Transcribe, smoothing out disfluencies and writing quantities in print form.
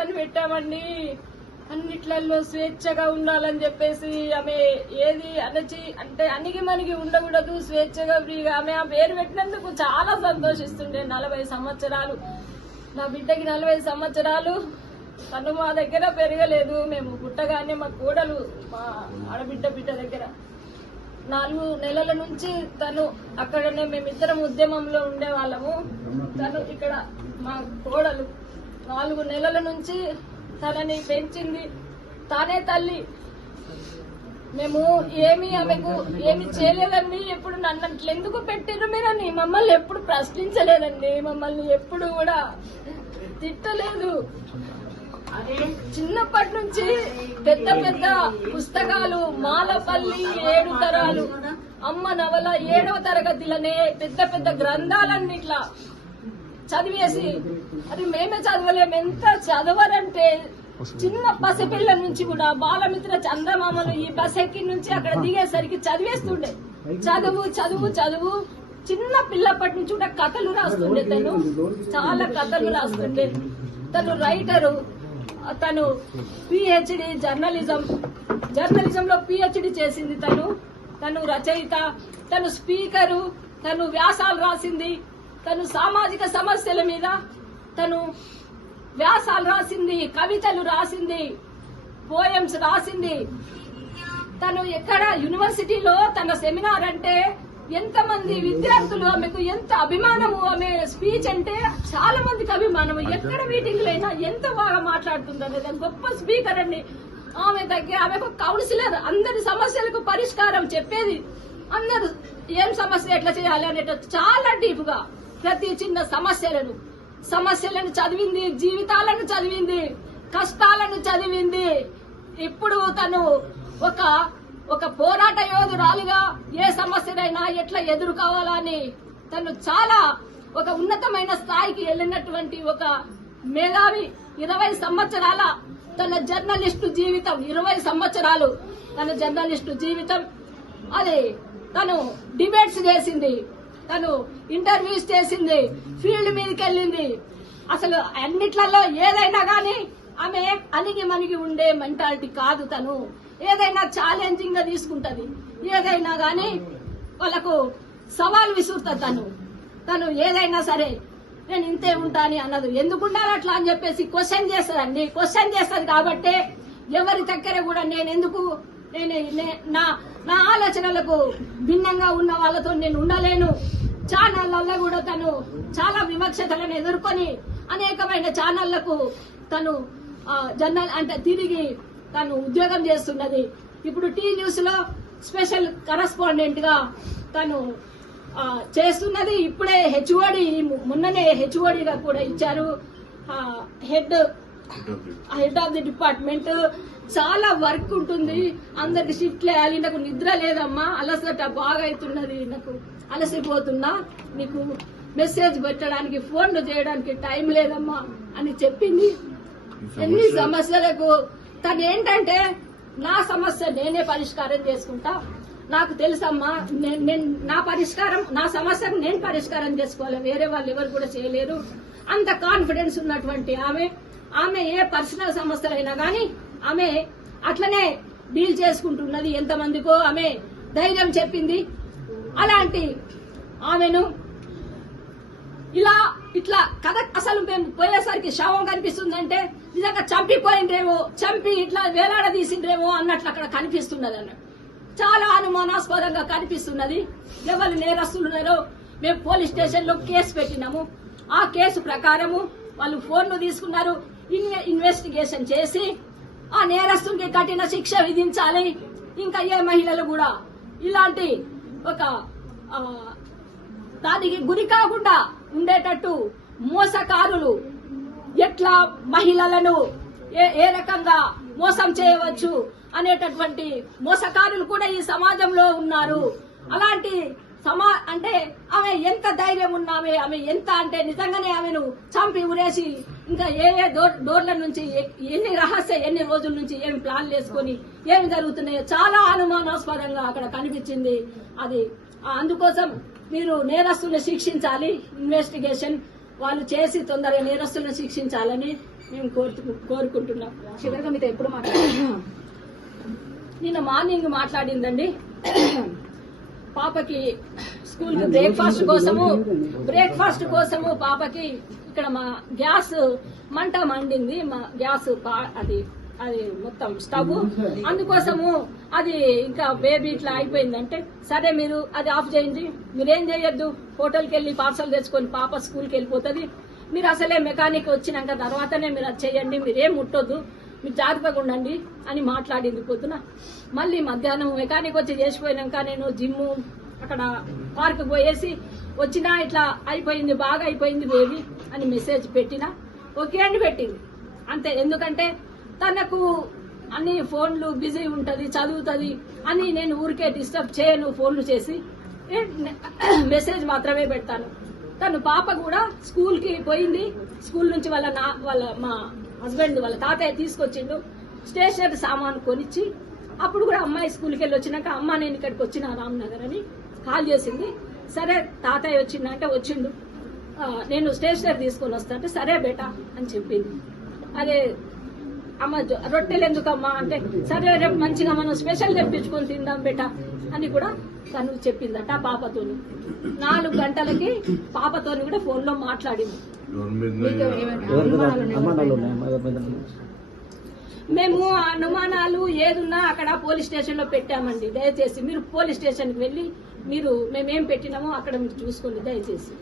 అని పెట్టామండి. అన్నిట్లలో స్వేచ్ఛగా ఉండాలని చెప్పేసి ఆమె ఏది అంటే అణిగి మనిగి ఉండకూడదు, స్వేచ్ఛగా ఫ్రీగా ఆమె ఆ పేరు పెట్టినందుకు చాలా సంతోషిస్తుండే. 40 సంవత్సరాలు నా బిడ్డకి 40 సంవత్సరాలు తను మా దగ్గర పెరగలేదు. మేము పుట్టగానే మా కోడలు మా ఆడబిడ్డ దగ్గర 4 నెలల నుంచి తను అక్కడనే మేమిద్దరం ఉద్యమంలో ఉండేవాళ్ళము. తను ఇక్కడ మా కోడలు 4 నెలల నుంచి తనని పెంచింది. తానే తల్లి. మేము ఆమెకు ఏమి చేయలేదండి. ఎప్పుడు నన్ను అట్లెందుకు పెట్టిర్రు మీరని మమ్మల్ని ఎప్పుడు ప్రశ్నించలేదండి. మమ్మల్ని ఎప్పుడు కూడా తిట్టలేదు. చిన్నప్పటి నుంచి పెద్ద పెద్ద పుస్తకాలు మాలపల్లి 7 తరాలు అమ్మ నవల 7వ తరగతిలోనే పెద్ద పెద్ద గ్రంథాలన్నీ ఇట్లా చదివేసి అది మేమే చదవలేము. ఎంత చదవరంటే చిన్న పసిపిల్ల నుంచి కూడా బాలమిత్ర చందమామలు ఈ బస్ ఎక్కి నుంచి అక్కడ దిగేసరికి చదివేస్తుండే. చదువు చదువు చదువు చిన్న పిల్లప్పటి నుంచి కూడా కథలు రాస్తుండే. తను చాలా కథలు రాస్తుండే. తను రైటరు. తను పిహెచ్డి జర్నలిజంలో పిహెచ్డి చేసింది. తను రచయిత, తను స్పీకరు, తను వ్యాసాలు రాసింది. తను సామాజిక సమస్యల మీద తను వ్యాసాలు రాసింది, కవితలు రాసింది, పోయమ్స్ రాసింది. తను ఎక్కడ యూనివర్సిటీలో తన సెమినార్ అంటే ఎంతమంది విద్యార్థులు ఆమెకు ఎంత అభిమానము. ఆమె స్పీచ్ అంటే చాలా మందికి అభిమానము. ఎక్కడ మీటింగ్లు అయినా ఎంత బాగా మాట్లాడుతుంది అనేది గొప్ప స్పీకర్ అండి. ఆమెకు కౌన్సిలర్. అందరి సమస్యలకు పరిష్కారం చెప్పేది. అందరు ఏం సమస్య ఎట్లా చేయాలి అనేట చాలా డీప్ గా ప్రతి చిన్న సమస్యలను చదివింది. జీవితాలను చదివింది, కష్టాలను చదివింది. ఇప్పుడు తను ఒక పోరాట యోధురాలుగా ఏ సమస్యనైనా ఎట్లా ఎదుర్కోవాలని తను చాలా ఒక ఉన్నతమైన స్థాయికి వెళ్ళినటువంటి ఒక మేధావి. 20 సంవత్సరాల తన జర్నలిస్టు జీవితం, 20 సంవత్సరాలు తన జర్నలిస్టు జీవితం. అది తను డిబేట్స్ చేసింది, తను ఇంటర్వ్యూస్ చేసింది, ఫీల్డ్ మీదకి వెళ్ళింది. అసలు అన్నిట్లలో ఏదైనా గానీ ఆమె అణిగి మణిగి ఉండే మెంటాలిటీ కాదు. తను ఏదైనా ఛాలెంజింగ్ గా తీసుకుంటది. ఏదైనా గానీ వాళ్ళకు సవాల్ విసురుతుంది. తను ఏదైనా సరే నేను ఇంతే ఉంటా అని అన్నది. ఎందుకు ఉండాలి అట్లా అని చెప్పేసి క్వశ్చన్ చేస్తారండి. క్వశ్చన్ చేస్తుంది కాబట్టి ఎవరి దగ్గర కూడా నా ఆలోచనలకు భిన్నంగా ఉన్న వాళ్ళతో నేను ఉండలేను. ఛానళ్లలో కూడా తను చాలా విమర్శలను ఎదుర్కొని అనేకమైన ఛానళ్లకు తను తిరిగి తను ఉద్యోగం చేస్తున్నది. ఇప్పుడు టీ న్యూస్ లో స్పెషల్ కరస్పాండెంట్ గా తను చేస్తున్నది. ఇప్పుడే హెచ్ఓడి, మొన్ననే హెచ్ఓడిగా కూడా ఇచ్చారు. Head of the department. చాలా వర్క్ ఉంటుంది. అందరికి షిఫ్ట్ వేయాలి. నాకు నిద్ర లేదమ్మా, అలసట బాగా అవుతున్నది, నాకు అలసిపోతున్నా, నీకు మెసేజ్ పెట్టడానికి ఫోన్లు చేయడానికి టైం లేదమ్మా అని చెప్పింది. ఎన్ని సమస్యలకు తను ఏంటంటే నా సమస్య నేనే పరిష్కారం చేసుకుంటా, నాకు తెలుసమ్మా, నా సమస్యకు నేను పరిష్కారం చేసుకోవాలి, వేరే వాళ్ళు ఎవరు కూడా చేయలేరు. అంత కాన్ఫిడెన్స్ ఉన్నటువంటి ఆమె ఏ పర్సనల్ సమస్యలైనా గానీ ఆమె అట్లనే డీల్ చేసుకుంటున్నది. ఎంతమందికో ఆమె ధైర్యం చెప్పింది. అలాంటి ఆమెను ఇట్లా కథ అసలు మేము పోయేసరికి శవం కనిపిస్తుందంటే నిజంగా చంపిపోయిండ్రేమో, చంపి ఇట్లా వేలాడదీసిండ్రేమో అన్నట్లు అక్కడ కనిపిస్తున్నది అన్నట్టు. చాలా అనుమానాస్పదంగా కనిపిస్తున్నది. ఎవరు నేరస్తులున్నారో మేము పోలీస్ స్టేషన్ లో కేసు పెట్టినాము. ఆ కేసు ప్రకారము వాళ్ళు ఫోన్లు తీసుకున్నారు. ఇన్వెస్టిగేషన్ చేసి ఆ నేరస్తునికి కఠిన శిక్ష విధించాలి. ఇంకా ఏ మహిళలు కూడా ఇలాంటి ఒక దానికి గురి కాకుండా ఉండేటట్టు మోసకారులు ఎట్లా మహిళలను ఏ రకంగా మోసం చేయవచ్చు అనేటటువంటి మోసకారులు కూడా ఈ సమాజంలో ఉన్నారు. అలాంటి అంటే ఆమె ఎంత ధైర్యం ఉన్నామే, ఆమె ఎంత అంటే నిజంగానే ఆమెను చంపి ఉరేసి ఇంకా ఏ డోర్ల నుంచి ఎన్ని రోజుల నుంచి ఏమి ప్లాన్ వేసుకొని ఏమి జరుగుతున్నాయో చాలా అనుమానాస్పదంగా అక్కడ కనిపించింది. అది అందుకోసం మీరు నేరస్తులను శిక్షించాలి, ఇన్వెస్టిగేషన్ వాళ్ళు చేసి తొందరగా నేరస్తులను శిక్షించాలని మేము కోరుకుంటున్నాం. చివరిగా మీతో ఎప్పుడు మాట్లాడారు? నిన్న మార్నింగ్ మాట్లాడిందండి. పాపకి స్కూల్ బ్రేక్ఫాస్ట్ కోసము పాపకి ఇక్కడ మా గ్యాస్ మంట మండింది. మా గ్యాస్ అది మొత్తం స్టవ్, అందుకోసము అది ఇంకా బేబీ ఇట్లా అయిపోయిందంటే, సరే మీరు అది ఆఫ్ చేయండి, మీరేం చేయొద్దు, హోటల్కి వెళ్ళి పార్సల్ తెచ్చుకొని పాప స్కూల్కి వెళ్ళిపోతుంది, మీరు అసలే మెకానిక్ వచ్చినాక తర్వాతనే మీరు అది చేయండి, మీరేం ముట్టొద్దు, మీరు జాగ్రత్తగా ఉండండి అని మాట్లాడింది పొద్దున. మళ్ళీ మధ్యాహ్నం మెకానిక్ వచ్చి చేసిపోయినాక నేను జిమ్ అక్కడ పార్క్ పోయేసి వచ్చినా ఇట్లా అయిపోయింది, బాగా అయిపోయింది బేబీ అని మెసేజ్ పెట్టినా ఓకే అని పెట్టింది అంతే. ఎందుకంటే తనకు అన్ని ఫోన్లు బిజీ ఉంటది, చదువుతుంది అని నేను ఊరికే డిస్టర్బ్ చేయను, ఫోన్లు చేసి మెసేజ్ మాత్రమే పెడతాను. తను పాప కూడా స్కూల్ కి పోయింది. స్కూల్ నుంచి మా హస్బెండ్ వాళ్ళ తాతయ్య తీసుకొచ్చిండు, స్టేషనరీ సామాన్ కొనిచ్చి. అప్పుడు కూడా అమ్మాయి స్కూల్కి వెళ్ళి వచ్చినాక అమ్మ నేను ఇక్కడికి వచ్చిన రామ్నగర్ అని కాల్ చేసింది. సరే తాతయ్య వచ్చిందంటే వచ్చిండు, నేను స్టేషనరీ తీసుకొని వస్తా అంటే సరే బేటా అని చెప్పింది. అదే అమ్మ రొట్టెలు ఎందుకమ్మా అంటే సరే రేపు మంచిగా మనం స్పెషల్ తెప్పించుకొని తిందాం బేటా అని కూడా తను చెప్పిందట. పాపతో 4 గంటలకి పాపతో కూడా ఫోన్ లో మాట్లాడింది. మేము అనుమానాలు ఏదున్నా అక్కడ పోలీస్ స్టేషన్ లో పెట్టామండి. దయచేసి మీరు పోలీస్ స్టేషన్ కి వెళ్ళి మేమేం పెట్టినామో అక్కడ మీరు చూసుకోండి దయచేసి.